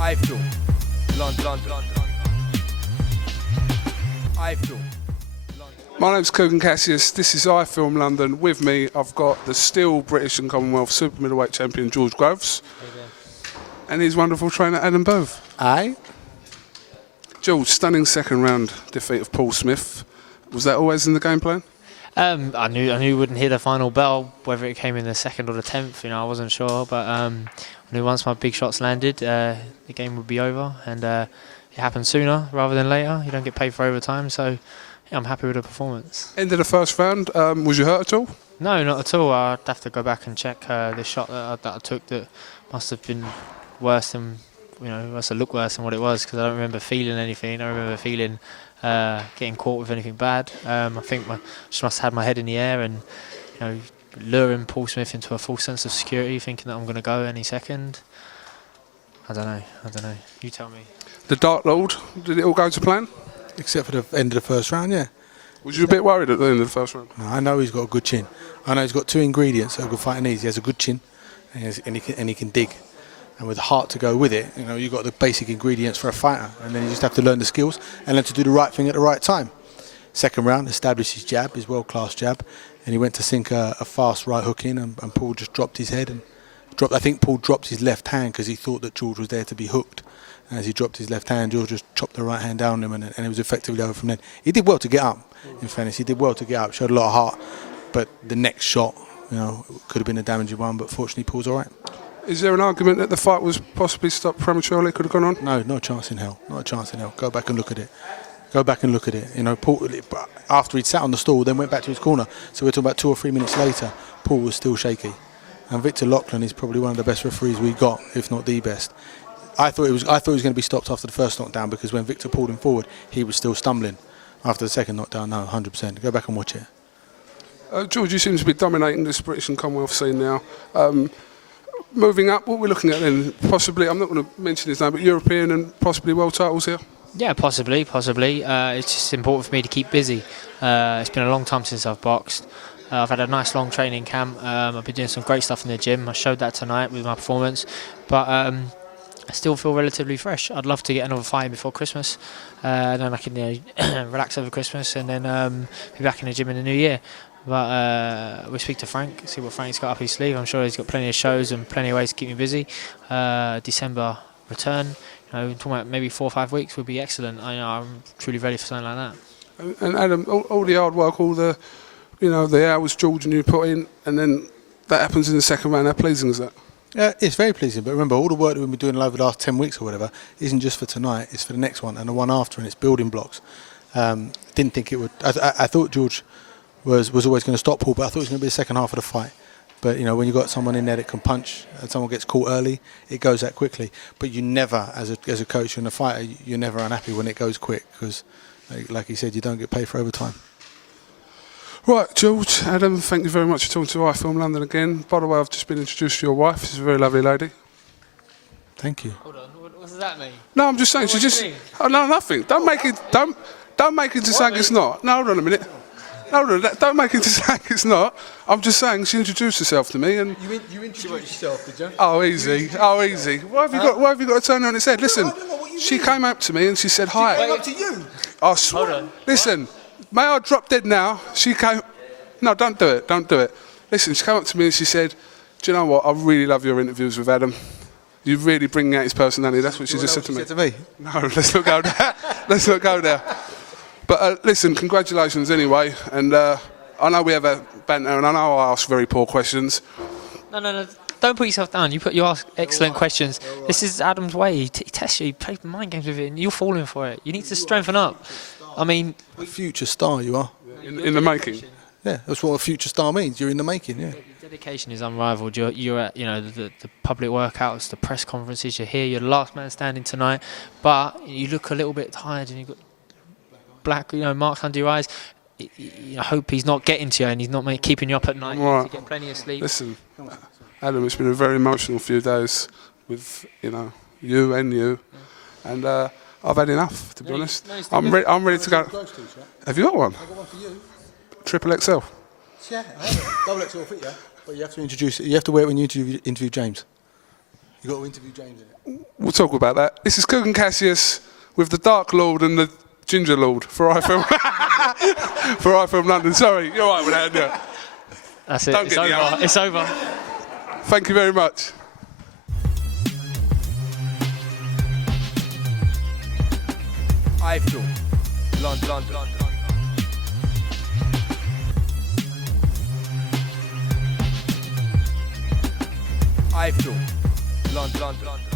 iFILM, London. iFILM. My name's Kugan Cassius, this is iFILM London. With me I've got the still British and Commonwealth Super-Middleweight champion George Groves and his wonderful trainer Adam Bove. Aye. George, stunning second round defeat of Paul Smith. Was that always in the game plan? I knew we wouldn't hear the final bell, whether it came in the 2nd or the 10th. I wasn't sure, but I knew once my big shots landed, the game would be over, and it happened sooner rather than later. You don't get paid for overtime, so yeah, I'm happy with the performance. End of the first round, was you hurt at all? No, not at all. I'd have to go back and check the shot that I took. That must have been worse than, must have looked worse than what it was, because I don't remember feeling anything. I remember feeling getting caught with anything bad. I think I just must have had my head in the air and, luring Paul Smith into a false sense of security, thinking that I'm going to go any second. I don't know. You tell me. The Dark Lord, did it all go to plan? Except for the end of the first round, yeah. Was you a bit worried at the end of the first round? No, I know he's got a good chin. I know he's got 2 ingredients that a good fighter needs. He has a good chin, and he can dig. And with the heart to go with it, you've got the basic ingredients for a fighter, and then you just have to learn the skills and learn to do the right thing at the right time. Second round, established his jab, his world-class jab, and he went to sink a fast right hook in, and Paul just dropped his head and dropped. I think Paul dropped his left hand because he thought that George was there to be hooked. And as he dropped his left hand, George just chopped the right hand down on him, and it was effectively over from then. He did well to get up. In fairness, he did well to get up. Showed a lot of heart, but the next shot, could have been a damaging one. But fortunately, Paul's all right. Is there an argument that the fight was possibly stopped prematurely? Could have gone on? No, not a chance in hell. Not a chance in hell. Go back and look at it. Go back and look at it. Paul, after he'd sat on the stool, then went back to his corner. So we're talking about 2 or 3 minutes later, Paul was still shaky. And Victor Lachlan is probably one of the best referees we got, if not the best. I thought he was going to be stopped after the first knockdown, because when Victor pulled him forward, he was still stumbling. After the second knockdown, no, 100%. Go back and watch it. George, you seem to be dominating this British and Commonwealth scene now. Moving up, what we're looking at then, possibly, I'm not going to mention his name, but European and possibly world titles here? Yeah, possibly. It's just important for me to keep busy. It's been a long time since I've boxed. I've had a nice long training camp. I've been doing some great stuff in the gym. I showed that tonight with my performance. But I still feel relatively fresh. I'd love to get another fight before Christmas. And then I can relax over Christmas and then be back in the gym in the new year. But we'll speak to Frank, see what Frank's got up his sleeve. I'm sure he's got plenty of shows and plenty of ways to keep me busy. December return, talking about maybe 4 or 5 weeks would be excellent. I'm truly ready for something like that. And Adam, all the hard work, all the, the hours George and you put in, and then that happens in the second round. How pleasing is that? It's very pleasing, but remember, all the work that we've been doing over the last 10 weeks or whatever isn't just for tonight, it's for the next one and the one after, and it's building blocks. Didn't think it would. I thought George was always going to stop Paul, but I thought it was going to be the second half of the fight. But when you've got someone in there that can punch and someone gets caught early, it goes that quickly. But you never, as a coach and a fighter, you're never unhappy when it goes quick, because, like he said, you don't get paid for overtime. Right, George, Adam, thank you very much for talking to iFILM London again. By the way, I've just been introduced to your wife. She's a very lovely lady. Thank you. Hold on, what does that mean? No, I'm just saying, she just... Oh, no, nothing. Don't make it to something it's not. No, hold on a minute. Don't make it to something it's not. I'm just saying she introduced herself to me and... You introduced yourself, did you? Oh, easy. Why have you got to turn on its head? Listen, she came up to me and she said hi. She came up to you? I swear. Hold on. Listen, may I drop dead now? She came... No, don't do it. Listen, she came up to me and she said, do you know what? I really love your interviews with Adam. You really bring out his personality. That's what she just said to me. Said to me? No, let's not go there. Let's not go there. But listen, congratulations anyway. And I know we have a banter, and I know I ask very poor questions. No. Don't put yourself down. You ask excellent questions. This is Adam's way. He tests you. He plays mind games with it, and you're falling for it. You need to strengthen up. I mean, a future star you are. In the making. Yeah, that's what a future star means. You're in the making. Yeah. Your dedication is unrivaled. You're at the public workouts, the press conferences. You're here. You're the last man standing tonight, but you look a little bit tired, and you've got black marks under your eyes. I hope he's not getting to you and he's not keeping you up at night. Right. You get plenty of sleep. Listen, Adam, it's been a very emotional few days with you and you, and I've had enough, to be honest. I'm ready to go. Have you got one? I've got one for you. Triple XL. Yeah, double XL fit, yeah. But you have to introduce it. You have to wear it when you interview James. You got to interview James in it. We'll talk about that. This is Kugan Cassius with the Dark Lord and the Ginger Lord for iFILM. For iFILM London. Sorry, you're all right with that, yeah. That's it. Don't It's get the over. It's over. Thank you very much. iFILM. London. iFILM. London.